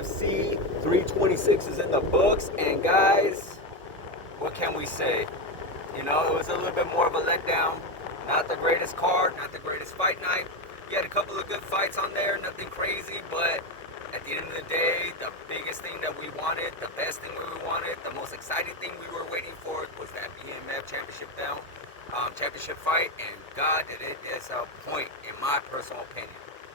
UFC 326 is in the books, and guys, what can we say? You know, it was a little bit more of a letdown. Not the greatest card, not the greatest fight night. You had a couple of good fights on there, nothing crazy, but at the end of the day, the biggest thing that we wanted, the best thing we wanted, the most exciting thing we were waiting for was that BMF championship fight, and God did it disappoint, in my personal opinion.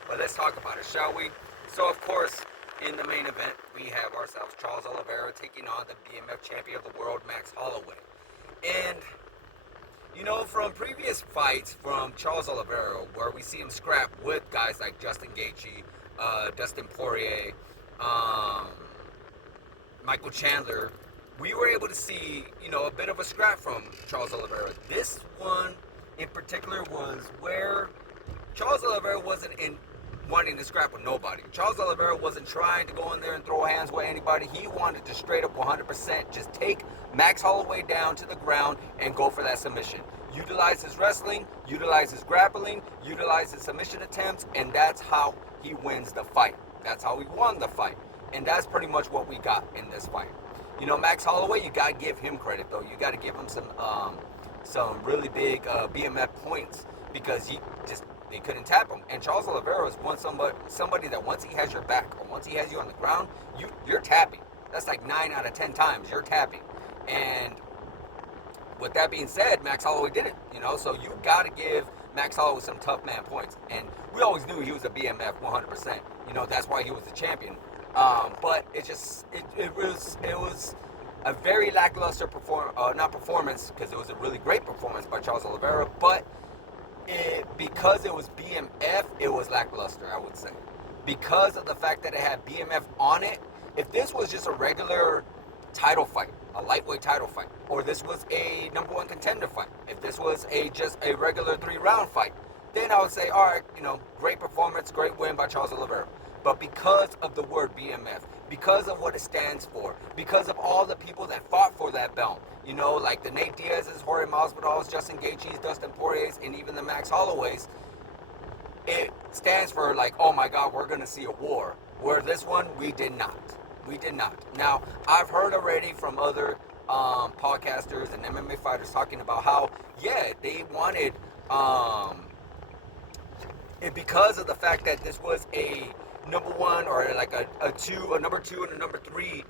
But let's talk about it, shall we? So, of course, in the main event, we have ourselves Charles Oliveira taking on the BMF champion of the world, Max Holloway. And, you know, from previous fights from Charles Oliveira, where we see him scrap with guys like Justin Gaethje, Dustin Poirier, Michael Chandler, we were able to see, you know, a bit of a scrap from Charles Oliveira. This one in particular was where Charles Oliveira wasn't wanting to scrap with nobody. Charles Oliveira wasn't trying to go in there and throw hands with anybody. He wanted to straight up 100% just take Max Holloway down to the ground and go for that submission. Utilize his wrestling, utilize his grappling, utilize his submission attempts, and that's how he wins the fight. That's how he won the fight. And that's pretty much what we got in this fight. You know, Max Holloway, you got to give him credit, though. You got to give him some really big BMF points, because they couldn't tap him. And Charles Oliveira is somebody that once he has your back, or once he has you on the ground, you're tapping. That's like 9 out of 10 times you're tapping. And with that being said, Max Holloway did it, you know, so you got to give Max Holloway some tough man points. And we always knew he was a BMF 100%. You know, that's why he was the champion. But it was a very lackluster performance, because it was a really great performance by Charles Oliveira, but because it was BMF, it was lackluster, I would say. Because of the fact that it had BMF on it. If this was just a regular title fight, a lightweight title fight, or this was a number one contender fight, if this was just a regular 3-round fight, then I would say, all right, you know, great performance, great win by Charles Oliveira. But because of the word BMF, because of what it stands for, because of all the people that fought for that belt, you know, like the Nate Diaz's, Jorge Masvidal's, Justin Gaethje's, Dustin Poirier's, and even the Max Holloway's, it stands for like, oh my God, we're going to see a war. Where this one, we did not. We did not. Now, I've heard already from other podcasters and MMA fighters talking about how, yeah, they wanted, because of the fact that this was a number one, or like a number two and a number three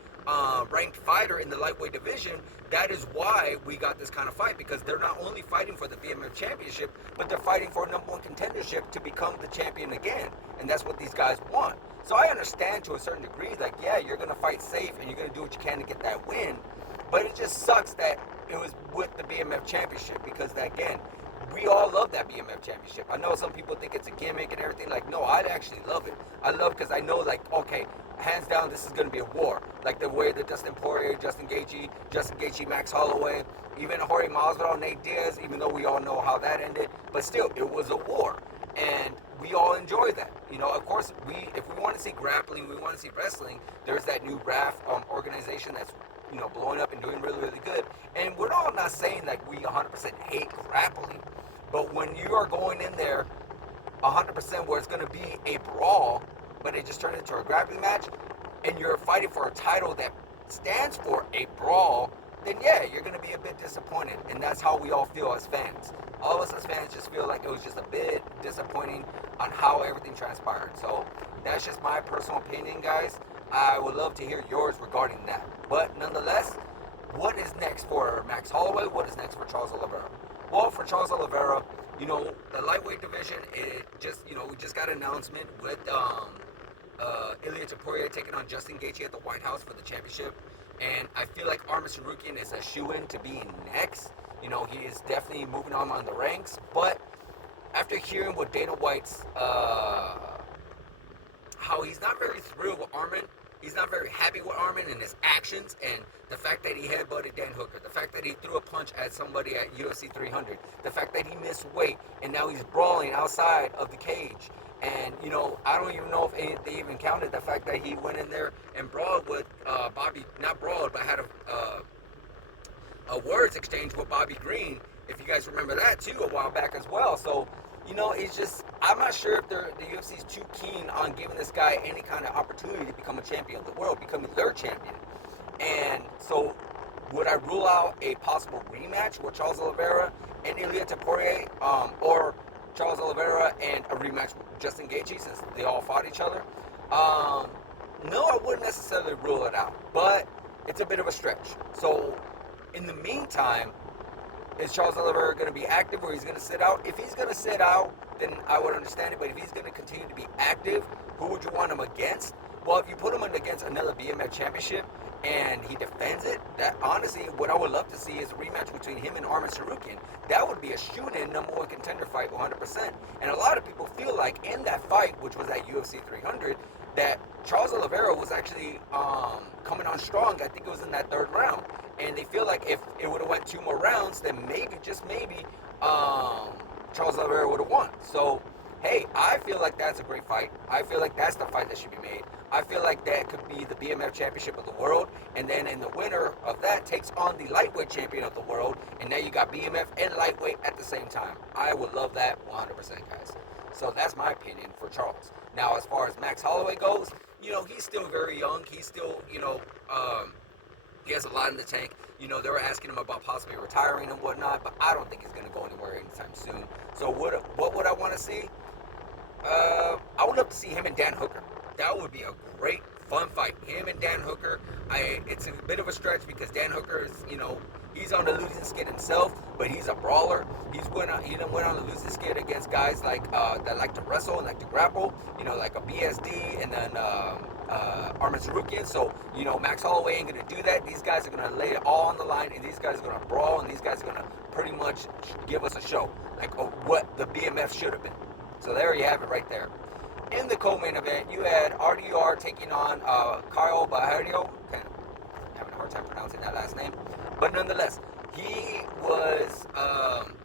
ranked fighter in the lightweight division, that is why we got this kind of fight, because they're not only fighting for the BMF championship, but they're fighting for a number one contendership to become the champion again. And that's what these guys want. So I understand to a certain degree, like, yeah, you're going to fight safe and you're going to do what you can to get that win. But it just sucks that it was with the BMF championship, because, again, we all love that BMF championship. I know some people think it's a gimmick and everything. Like, no, I actually love it. I love, because I know, like, okay, hands down, this is going to be a war. Like the way that Dustin Poirier, Justin Gaethje, Max Holloway, even Jorge Masvidal, Nate Diaz, even though we all know how that ended, but still, it was a war. And we all enjoy that. You know, of course, if we want to see grappling, we want to see wrestling, there's that new RAF organization that's, you know, blowing up and doing really, really good. And we're all not saying like we 100% hate grappling, but when you are going in there 100% where it's going to be a brawl, but it just turned into a grappling match, and you're fighting for a title that stands for a brawl, then yeah, you're going to be a bit disappointed. And that's how we all feel as fans. All of us as fans just feel like it was just a bit disappointing on how everything transpired. So that's just my personal opinion, guys. I would love to hear yours regarding that. But nonetheless, what is next for Max Holloway? What is next for Charles Oliveira? Well, for Charles Oliveira, you know, the lightweight division, we just got an announcement with Ilya Poirier taking on Justin Gaethje at the White House for the championship. And I feel like Arman Tsarukyan is a shoo-in to be next. You know, he is definitely moving on the ranks. But after hearing what Dana White's, how he's not very thrilled with Arman, he's not very happy with Arman and his actions, and the fact that he headbutted Dan Hooker, the fact that he threw a punch at somebody at UFC 300, the fact that he missed weight, and now he's brawling outside of the cage. And, you know, I don't even know if they even counted the fact that he went in there and brawled with not brawled, but had a words exchange with Bobby Green, if you guys remember that too, a while back as well. So, you know, it's just, I'm not sure if the UFC is too keen on giving this guy any kind of opportunity to become a champion of the world, becoming their champion. And so, would I rule out a possible rematch with Charles Oliveira and Ilia Topuria, or Charles Oliveira and a rematch with Justin Gaethje, since they all fought each other? No, I wouldn't necessarily rule it out, but it's a bit of a stretch. So, in the meantime, is Charles Oliveira going to be active, or he's going to sit out? If he's going to sit out, then I would understand it. But if he's going to continue to be active, who would you want him against? Well, if you put him in against another BMF championship and he defends it, that honestly, what I would love to see is a rematch between him and Arman Tsarukyan. That would be a shoot-in number one contender fight 100%. And a lot of people feel like in that fight, which was at UFC 300, that Charles Oliveira was actually coming on strong. I think it was in that third round. And they feel like if it would have went 2 more rounds, then maybe, just maybe, Charles Oliveira would have won. So, hey, I feel like that's a great fight. I feel like that's the fight that should be made. I feel like that could be the BMF championship of the world. And then in the winner of that takes on the lightweight champion of the world. And now you got BMF and lightweight at the same time. I would love that 100%, guys. So that's my opinion for Charles. Now, as far as Max Holloway goes, he's still very young. He's still, he has a lot in the tank. They were asking him about possibly retiring and whatnot, but I don't think he's going to go anywhere anytime soon. So what would I want to see? I would love to see him and Dan Hooker. That would be a great, fun fight. Him and Dan Hooker. It's a bit of a stretch because Dan Hooker is, he's on the losing skid himself, but he's a brawler. He went on the losing skid against guys like that like to wrestle and like to grapple, like a BSD and then Arman Tsarukyan. So, Max Holloway ain't going to do that. These guys are going to lay it all on the line, and these guys are going to brawl, and these guys are going to pretty much give us a show, like what the BMF should have been. So there you have it right there. In the co-main event, you had RDR taking on Kyle Bahario. Okay, having a hard time pronouncing that last name. But nonetheless, he was,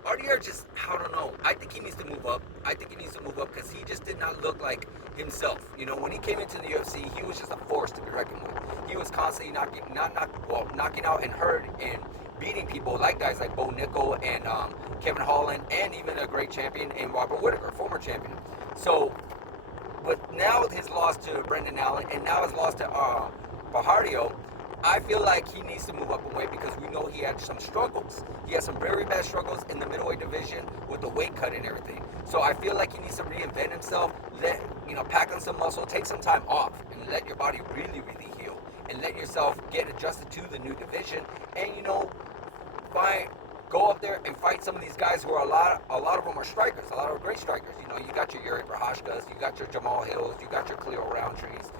RDR just, I don't know. I think he needs to move up. Because he just did not look like himself. When he came into the UFC, he was just a force to be reckoned with. He was constantly knocking out and hurt and beating people like guys like Bo Nickel and Kevin Holland, and even a great champion in Robert Whittaker, former champion. So, but now his loss to Brendan Allen and now his loss to Bahario, I feel like he needs to move up a weight because we know he had some struggles. He had some very bad struggles in the middleweight division with the weight cut and everything. So I feel like he needs to reinvent himself, pack on some muscle, take some time off, and let your body really, really heal. And let yourself get adjusted to the new division. And, go up there and fight some of these guys who are a lot of them are strikers, a lot of great strikers. You got your Yuri Prochazkas, you got your Jamal Hills, you got your Cleo Roundtrees.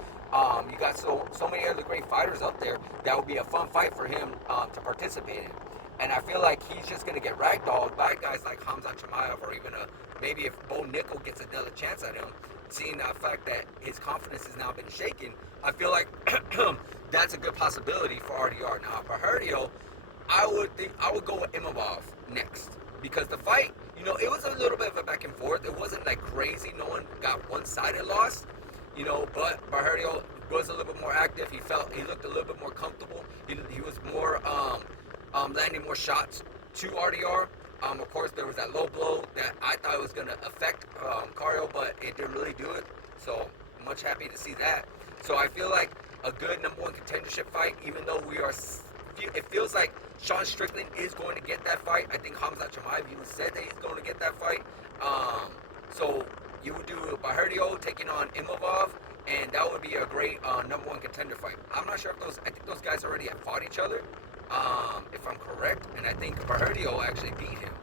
You got so many other great fighters up there that would be a fun fight for him to participate in. And I feel like he's just going to get ragdolled by guys like Hamza Chimaev, or even maybe if Bo Nickel gets another chance at him, seeing the fact that his confidence has now been shaken, I feel like that's a good possibility for RDR. Now, for Herdio, I would go with Imavov next, because the fight, it was a little bit of a back and forth. It wasn't like crazy. No one got one-sided loss, but Bahario was a little bit more active. He looked a little bit more comfortable. He was more landing more shots to RDR. Of course, there was that low blow that I thought was going to affect Cario, but it didn't really do it. So I'm much happy to see that. So I feel like a good number one contendership fight, even though it feels like Sean Strickland is going to get that fight. I think Hamza Chimaev even said that he's going to get that fight. So you would do Bahario taking on Imavov, and that would be a great number one contender fight. I'm not sure if I think those guys already have fought each other, if I'm correct, and I think Bahario actually beat him.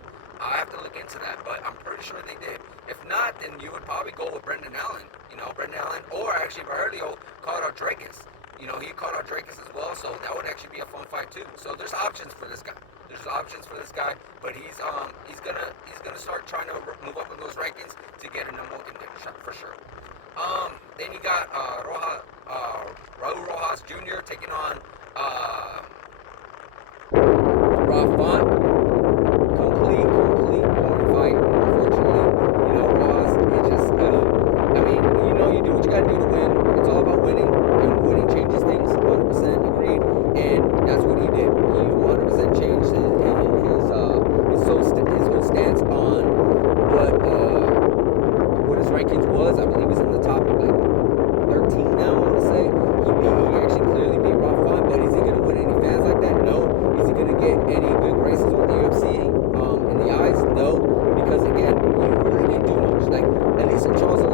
I have to look into that, but I'm pretty sure they did. If not, then you would probably go with Brendan Allen. Brendan Allen, or actually Bahario called out Drakus. He caught out Drakus as well, so that would actually be a fun fight too. So there's options for this guy. But he's gonna start trying to move up in those rankings to get a number one contender shot for sure. Then you got Raul Rojas Jr. taking on Rob Font. Complete boring fight, unfortunately. Rojas, it just, you do what you gotta do to win. It's all about winning, and winning changes things, 100% agreed, and that's what he did. He 100% changed his whole stance on what They said Charles